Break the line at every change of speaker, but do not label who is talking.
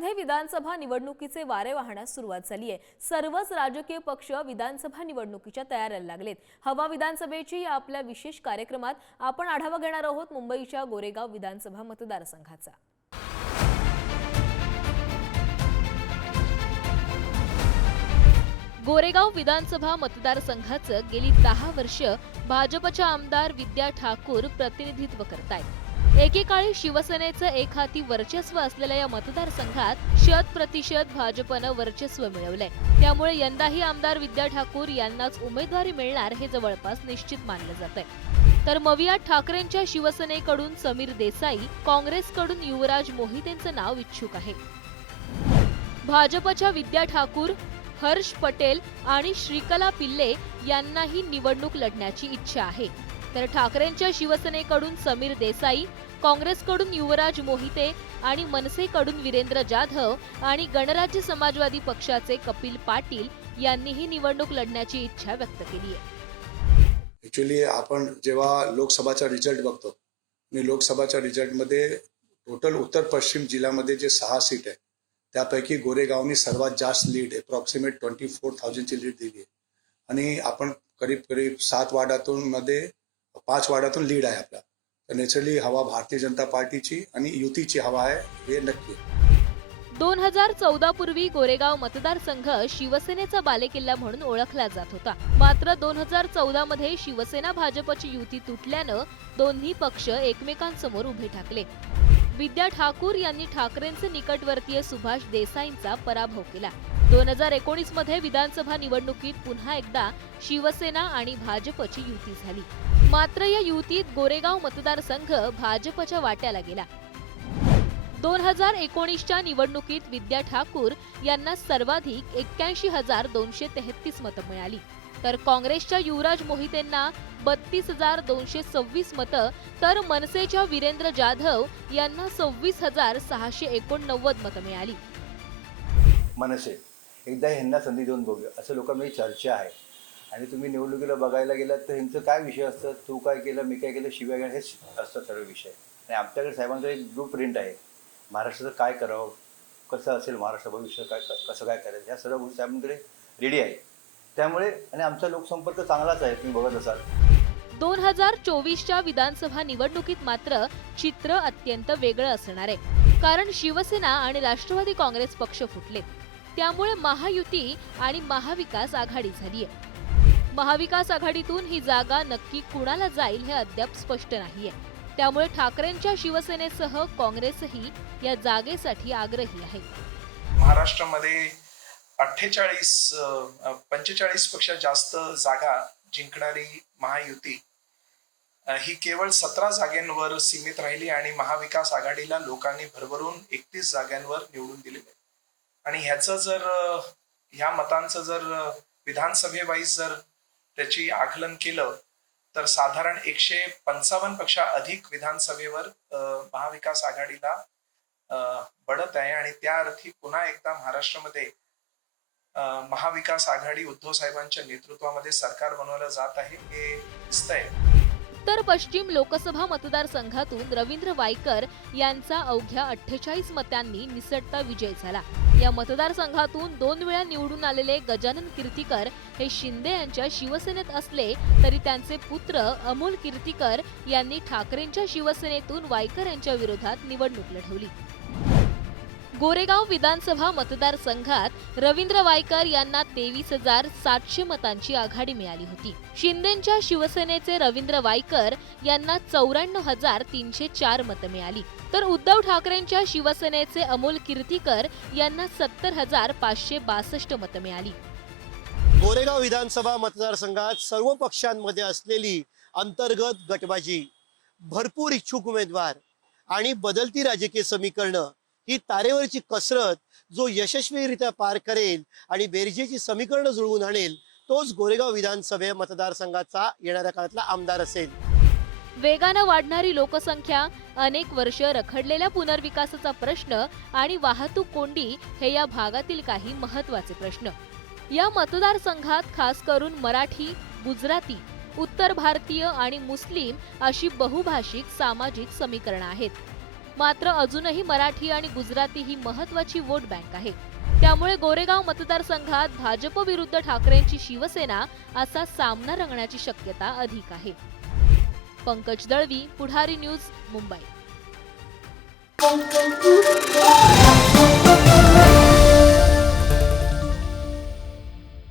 राज्यामध्ये विधानसभा निवडणुकीचे वारे वाहण्यास सुरुवात झाली आहे. सर्वच राजकीय पक्ष विधानसभा निवडणुकीच्या तयारीला लागलेत. हवा विधानसभेची या आपल्या विशेष कार्यक्रमात आपण आढावा घेणार आहोत मुंबईच्या गोरेगाव विधानसभा मतदारसंघाचा. गोरेगाव विधानसभा मतदारसंघाचं गेली दहा वर्ष भाजपच्या आमदार विद्या ठाकूर प्रतिनिधित्व करतायत. एकेकाळी शिवसेनेचं एक हाती वर्चस्व असलेल्या या मतदारसंघात शत प्रतिशत भाजपनं वर्चस्व मिळवलंय. त्यामुळे यंदाही आमदार विद्या ठाकूर यांनाच उमेदवारी मिळणार हे जवळपास निश्चित मानलं जात आहे तर मविया ठाकरेंच्या शिवसेनेकडून समीर देसाई काँग्रेसकडून युवराज मोहितेंचं नाव इच्छुक आहे. भाजपच्या विद्या ठाकूर हर्ष पटेल आणि श्रीकला पिल्ले यांनाही निवडणूक लढण्याची इच्छा आहे. तर ठाकरेंच्या शिवसेनेकडून समीर देसाई काँग्रेसकडून युवराज मोहिते आणि मनसेकडून वीरेंद्र जाधव आणि गणराज्य समाजवादी पक्षाचे कपिल पाटील यांनीही निवडणूक लढण्याची इच्छा व्यक्त केली आहे.
ॲक्च्युली आपण जेव्हा लोकसभाचा रिझल्ट बघतो आणि लोकसभाच्या रिझल्टमध्ये टोटल उत्तर पश्चिम जिल्ह्यामध्ये जे सहा सीट आहे त्यापैकी गोरेगावनी सर्वात जास्त लीड अप्रॉक्सिमेट ट्वेंटी फोर थाउजंडची लीड दिली आहे. आणि आपण करीब करीब सात वार्डातून मध्ये पाच वाड्यातून लीड आहे आपला. तर नॅचरली हवा भारतीय जनता पार्टीची आणि युतीची हवा आहे हे नक्की.
दोन हजार चौदा पूर्वी गोरेगाव मतदारसंघ शिवसेनेचा बालेकिल्ला म्हणून ओळखला जात होता. मात्र दोन हजार चौदा मध्ये शिवसेना भाजपची युती तुटल्यानं दोन्ही पक्ष एकमेकांसमोर उभे ठाकले. विद्या ठाकूर यांनी ठाकरेंचे निकटवर्तीय सुभाष देसाईंचा पराभव केला. दोन हजार एकोणीसमध्ये विधानसभा निवडणुकीत पुन्हा एकदा शिवसेना आणि भाजपची युती झाली. मात्र या युतीत गोरेगाव मतदारसंघ भाजपच्या वाट्याला गेला. दोन हजार एकोणीसच्या निवडणुकीत विद्या ठाकूर यांना सर्वाधिक एक्क्याऐंशी हजार दोनशे तेहतीस मतं मिळाली. तर काँग्रेसच्या युवराज मोहितेंना बत्तीस हजार दोनशे सव्वीस मतं तर मनसेच्या वीरेंद्र जाधव यांना सव्वीस हजार सहाशे एकोणनव्वद मतं मिळाली.
मनसे एकदा ह्यांना संधी देऊन बघूया. असं लोकांमध्ये चर्चा आहे. आणि तुम्ही निवडणुकीला बघायला गेलात तर ह्यांचं काय विषय असतं? तू काय केलं? मी काय केलं? शिवाय हेच असतं सर्व विषय. आणि आमच्याकडे साहेबांचा एक ब्लू प्रिंट आहे. महाराष्ट्राचं काय करावं? कसं असेल महाराष्ट्र भविष्य? काय कसं काय करायचं? ह्या सर्व गोष्टी साहेबांकडे रेडी आहे त्यामुळे आणि आमचा लोकसंपर्क चांगलाच आहे तुम्ही बघत असाल.
दोन हजार चोवीसच्या विधानसभा निवडणुकीत मात्र चित्र अत्यंत वेगळं असणार आहे. कारण शिवसेना आणि राष्ट्रवादी काँग्रेस पक्ष फुटले. त्यामुळे महायुती आणि महाविकास आघाडी झालीय. महाविकास आघाडीतून ही जागा नक्की कुणाला जाईल हे अद्याप स्पष्ट नाहीये. त्यामुळे ठाकरेंच्या शिवसेनेसह काँग्रेसही या जागेसाठी आग्रही आहे.
महाराष्ट्रामध्ये अठ्ठेचाळीस पंचेचाळीसपेक्षा जास्त जागा जिंकणारी महायुती. ही केवळ सतरा जागांवर सीमित राहिली आणि महाविकास आघाडीला लोकांनी भरभरून एकतीस जागांवर निवडून दिलेले आणि ह्याचं जर ह्या मतांचं जर विधानसभेवाईज जर त्याची आकलन केलं तर साधारण एकशे पंचावन्नपेक्षा अधिक विधानसभेवर महाविकास आघाडीला बढत आहे. आणि त्या अर्थी पुन्हा एकदा महाराष्ट्रामध्ये महाविकास आघाडी उद्धव साहेबांच्या नेतृत्वामध्ये सरकार बनवलं जात आहे हे दिसतंय.
तर पश्चिम लोकसभा मतदारसंघातून रवींद्र वायकर यांचा अवघ्या अठ्ठेचाळीस मतांनी निसटता विजय झाला. या मतदारसंघातून दोन वेळा निवडून आलेले गजानन कीर्तीकर हे शिंदे यांच्या शिवसेनेत असले तरी त्यांचे पुत्र अमोल कीर्तीकर यांनी ठाकरेंच्या शिवसेनेतून वायकर यांच्या विरोधात निवडणूक लढवली. गोरेगाव विधानसभा मतदारसंघात रवींद्र वायकर यांना तेवीस हजार सातशे मतांची आघाडी मिळाली होती. शिंदेच्या शिवसेनेचे रवींद्र वायकर यांना चौऱ्याण्णव हजार तीनशे चार मतं मिळाली. तर उद्धव ठाकरेंच्या शिवसेनेचे अमोल कीर्तीकर यांना सत्तर हजार पाचशे बासष्ट मतं मिळाली.
गोरेगाव विधानसभा मतदारसंघात सर्व पक्षांमध्ये असलेली अंतर्गत गटबाजी भरपूर इच्छुक उमेदवार आणि बदलती राजकीय समीकरणं ही तारेवरची कसरत जो यशस्वीरित्या पार करेल आणि बेरजेची समीकरणं जुळवून आणेल तोच गोरेगाव विधानसभे मतदारसंघाचा येणाऱ्या काळातला आमदार असेल.
वेगानं वाढणारी लोकसंख्या अनेक वर्ष रखडलेल्या पुनर्विकासाचा प्रश्न आणि वाहतूक कोंडी हे या भागातील काही महत्त्वाचे प्रश्न. या मतदारसंघात खास करून मराठी गुजराती उत्तर भारतीय आणि मुस्लिम अशी बहुभाषिक सामाजिक समीकरणं आहेत. मात्र अजूनही मराठी आणि गुजराती ही महत्वाची वोट बँक आहे. त्यामुळे गोरेगाव मतदारसंघात भाजप विरुद्ध ठाकरेंची शिवसेना असा सामना रंगण्याची शक्यता अधिक आहे. पंकज दळवी पुढारी न्यूज मुंबई.